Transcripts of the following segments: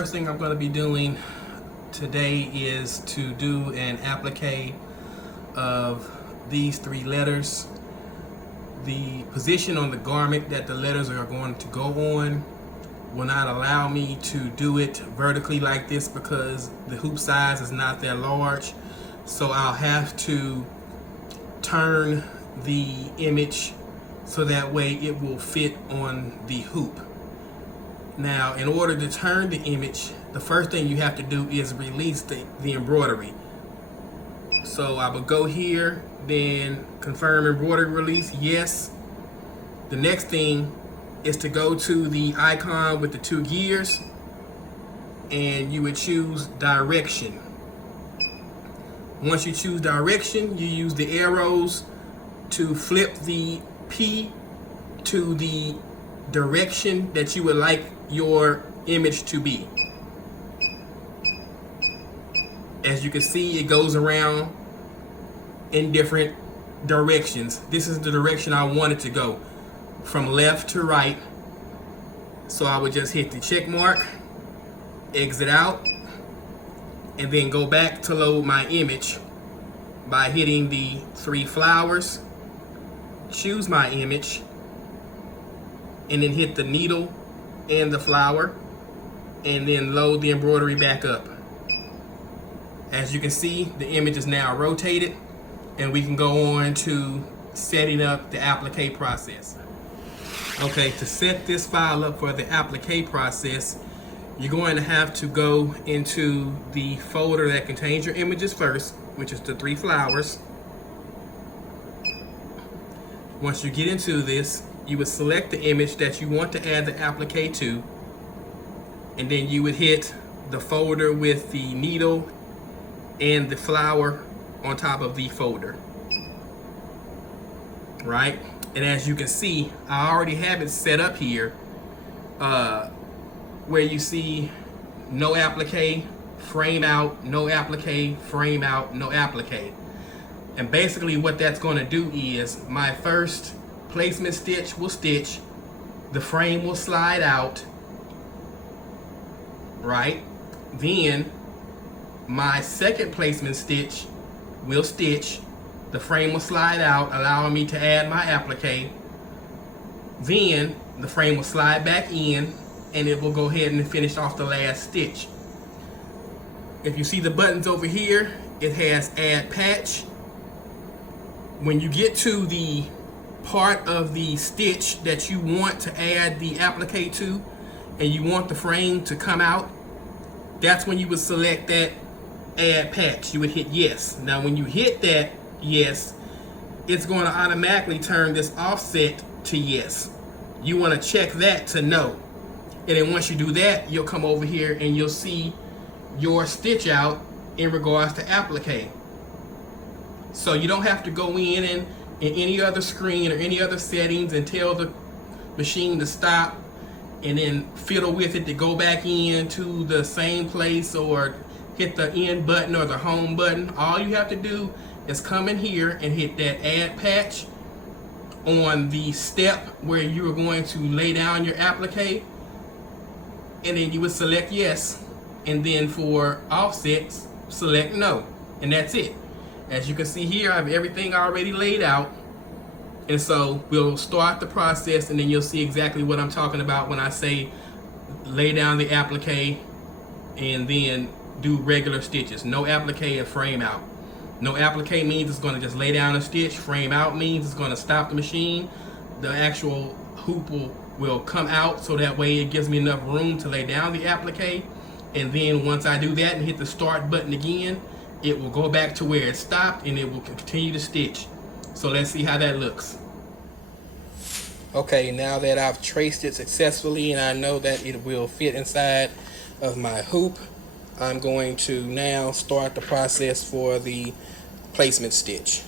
first thing I'm going to be doing today is to do an applique of these three letters. The position on the garment that the letters are going to go on will not allow me to do it vertically like this because the hoop size is not that large. So I'll have to turn the image so that way it will fit on the hoop. Now, in order to turn the image, the first thing you have to do is release the embroidery. So I will go here, then confirm embroidery release, yes. The next thing is to go to the icon with the two gears and you would choose direction. Once you choose direction, you use the arrows to flip the P to the direction that you would like your image to be. As you can see, it goes around in different directions. This is the direction I want it to go, from left to right. So I would just hit the check mark, exit out, and then go back to load my image by hitting the three flowers, choose my image, and then hit the needle and the flower, and then load the embroidery back up. As you can see, the image is now rotated, and we can go on to setting up the applique process. Okay, to set this file up for the applique process, you're going to have to go into the folder that contains your images first, which is the three flowers. Once you get into this, you would select the image that you want to add the applique to, and then you would hit the folder with the needle and the flower on top of the folder. Right? And as you can see, I already have it set up here where you see no applique, frame out, no applique, frame out, no applique. And basically what that's going to do is my first placement stitch will stitch, the frame will slide out, right? Then my second placement stitch will stitch, the frame will slide out, allowing me to add my applique. Then the frame will slide back in and it will go ahead and finish off the last stitch. If you see the buttons over here, it has add patch. When you get to the part of the stitch that you want to add the applique to and you want the frame to come out, that's when you would select that add patch. You would hit yes. Now when you hit that yes, it's going to automatically turn this offset to yes. You want to check that to no. And then once you do that, you'll come over here and you'll see your stitch out in regards to applique. So you don't have to go in any other screen or any other settings and tell the machine to stop and then fiddle with it to go back in to the same place or hit the end button or the home button. All you have to do is come in here and hit that add patch on the step where you are going to lay down your applique, and then you would select yes, and then for offsets select no, and that's it. As you can see here, I have everything already laid out, and so we'll start the process and then you'll see exactly what I'm talking about when I say lay down the applique and then do regular stitches. No applique and frame out. No applique means it's going to just lay down a stitch. Frame out means it's going to stop the machine. The actual hoop will come out so that way it gives me enough room to lay down the applique. And then once I do that and hit the start button again, it will go back to where it stopped and it will continue to stitch. So let's see how that looks. Okay, now that I've traced it successfully and I know that it will fit inside of my hoop, I'm going to now start the process for the placement stitch.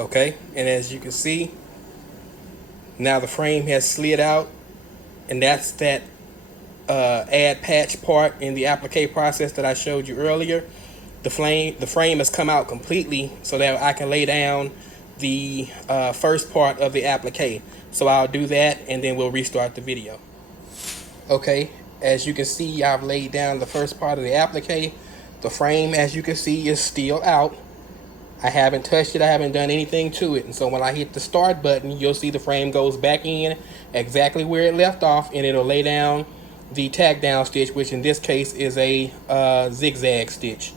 Okay, and as you can see, now the frame has slid out, and that's that add patch part in the applique process that I showed you earlier. The frame has come out completely so that I can lay down the first part of the applique. So I'll do that and then we'll restart the video. Okay, as you can see, I've laid down the first part of the applique. The frame, as you can see, is still out. I haven't touched it, I haven't done anything to it. And so when I hit the start button, you'll see the frame goes back in exactly where it left off, and it'll lay down the tack down stitch, which in this case is a zigzag stitch.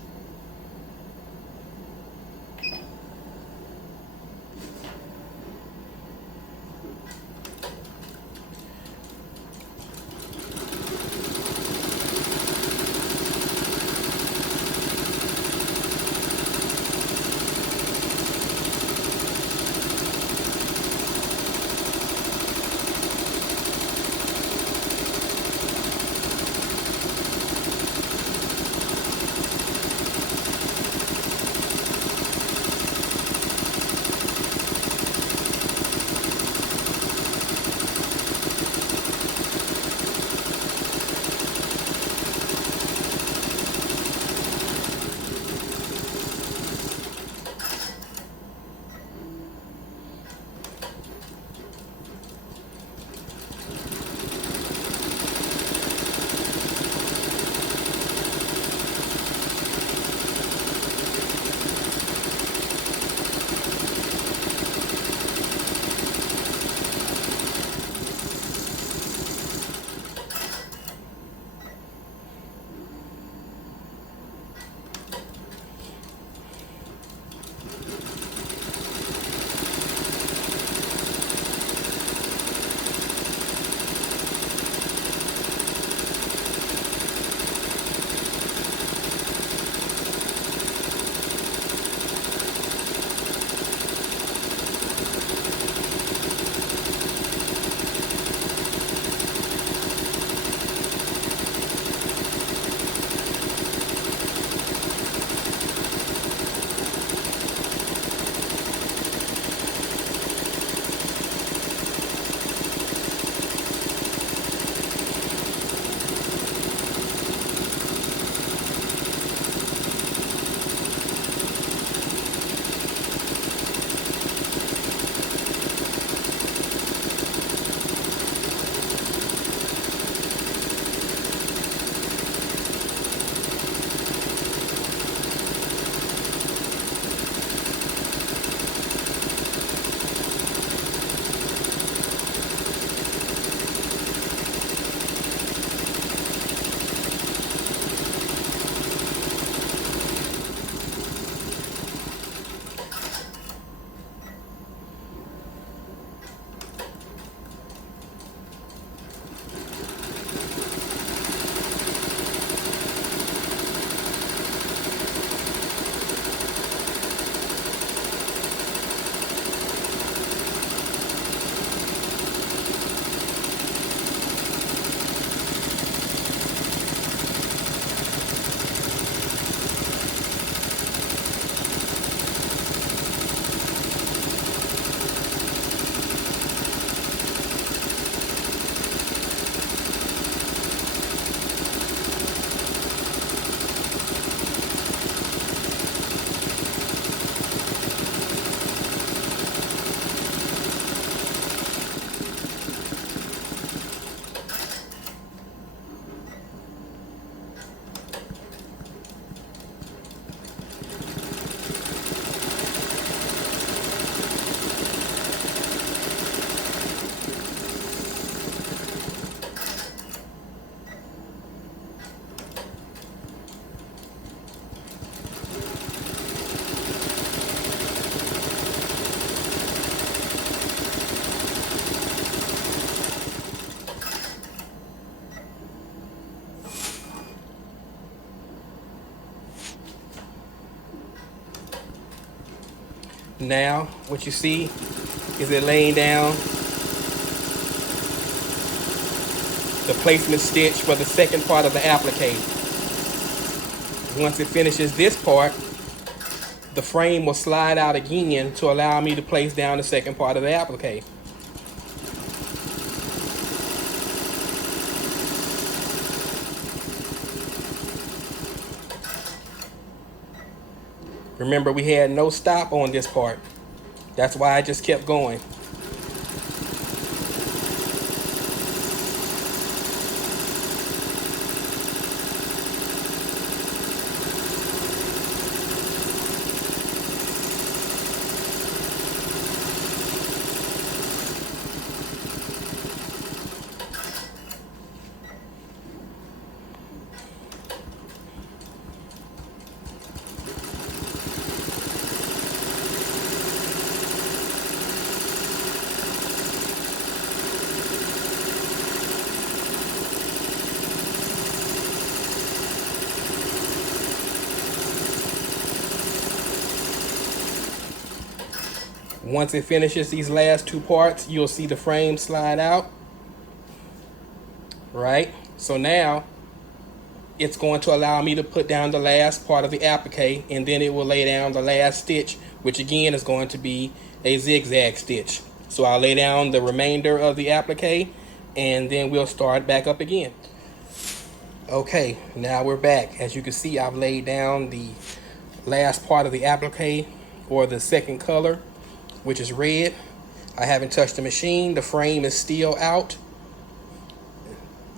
Now, what you see is it laying down the placement stitch for the second part of the applique. Once it finishes this part, the frame will slide out again to allow me to place down the second part of the applique. Remember, we had no stop on this part. That's why I just kept going. Once it finishes these last two parts, you'll see the frame slide out. Right? So now it's going to allow me to put down the last part of the applique, and then it will lay down the last stitch, which again is going to be a zigzag stitch. So I'll lay down the remainder of the applique, and then we'll start back up again. Okay, now we're back. As you can see, I've laid down the last part of the applique, or the second color, which is red. I haven't touched the machine. The frame is still out.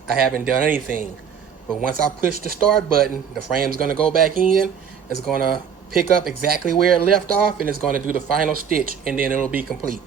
I haven't done anything. But once I push the start button, the frame's gonna go back in. It's gonna pick up exactly where it left off, and it's gonna do the final stitch, and then it'll be complete.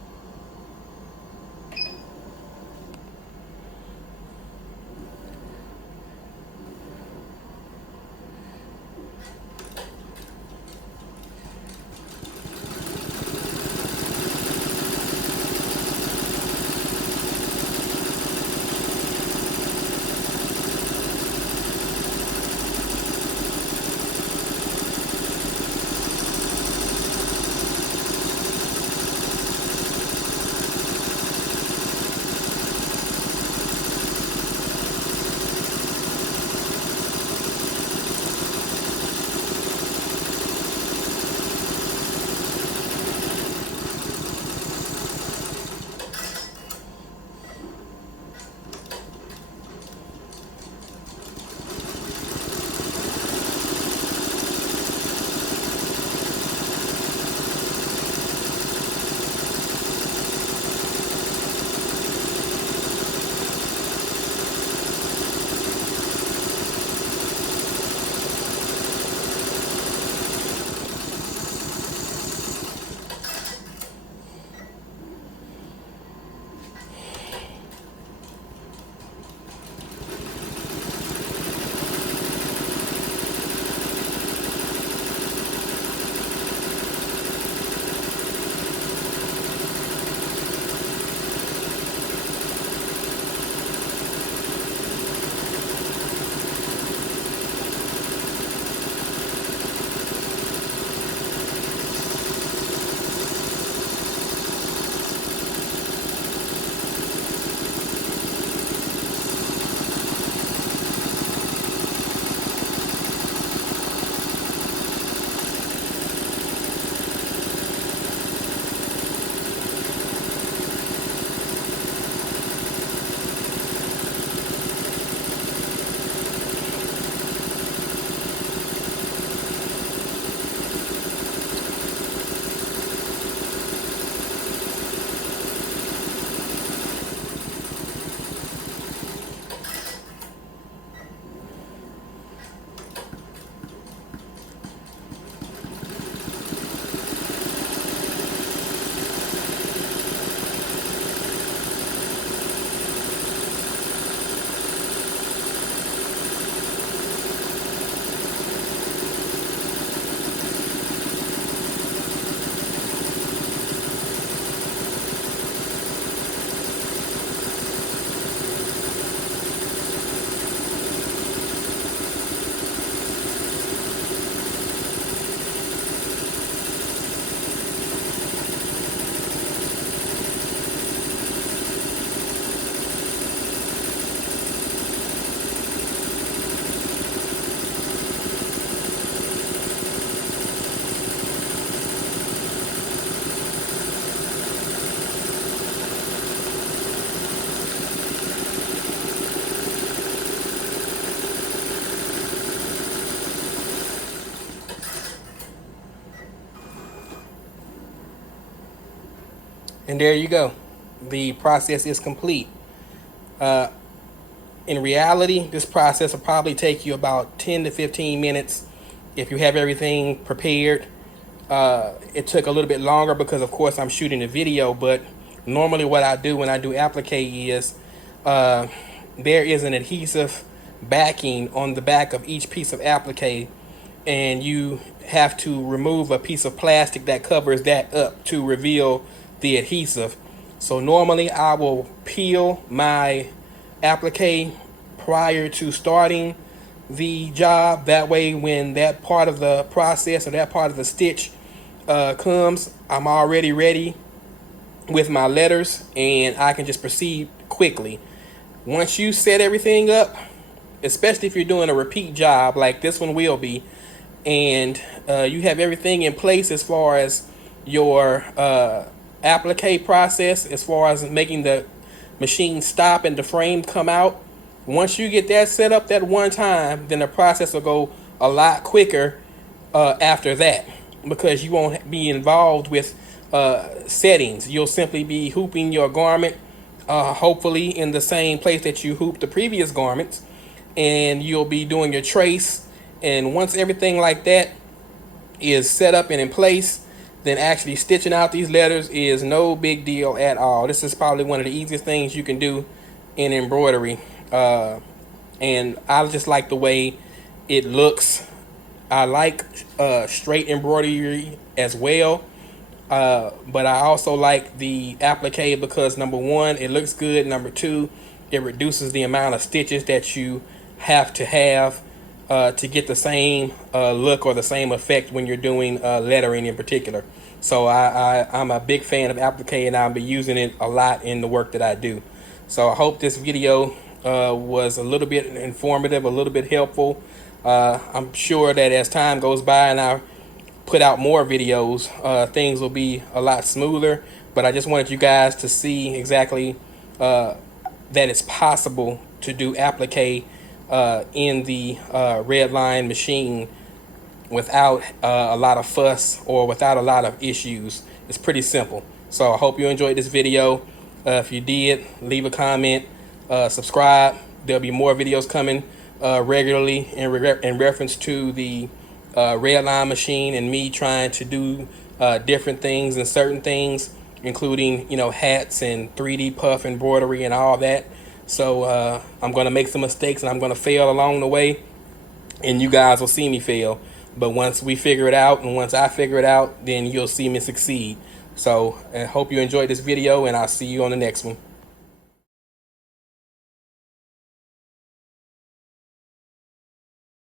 And there you go. The process is complete. In reality, this process will probably take you about 10 to 15 minutes if you have everything prepared. It took a little bit longer because, of course, I'm shooting a video, but normally what I do when I do applique is there is an adhesive backing on the back of each piece of applique, and you have to remove a piece of plastic that covers that up to reveal the adhesive. So normally I will peel my applique prior to starting the job. That way when that part of the process or that part of the stitch comes, I'm already ready with my letters and I can just proceed quickly. Once you set everything up, especially if you're doing a repeat job like this one will be, and you have everything in place as far as your applique process, as far as making the machine stop and the frame come out. Once you get that set up that one time, then the process will go a lot quicker after that, because you won't be involved with settings. You'll simply be hooping your garment, hopefully in the same place that you hooped the previous garments, and you'll be doing your trace. And once everything like that is set up and in place, then actually stitching out these letters is no big deal at all. This is probably one of the easiest things you can do in embroidery. And I just like the way it looks. I like straight embroidery as well, but I also like the applique because, number one, it looks good. Number two, it reduces the amount of stitches that you have to get the same look or the same effect when you're doing lettering in particular. So I'm a big fan of applique, and I'll be using it a lot in the work that I do. So I hope this video was a little bit informative, a little bit helpful. I'm sure that as time goes by and I put out more videos, things will be a lot smoother. But I just wanted you guys to see exactly that it's possible to do applique in the Redline machine without a lot of fuss or without a lot of issues. It's pretty simple. So I hope you enjoyed this video. If you did, leave a comment, subscribe. There'll be more videos coming regularly in reference to the Redline machine and me trying to do different things and certain things, including, you know, hats and 3D puff embroidery and all that. So I'm going to make some mistakes and I'm going to fail along the way, and you guys will see me fail. But once we figure it out, and once I figure it out, then you'll see me succeed. So I hope you enjoyed this video, and I'll see you on the next one.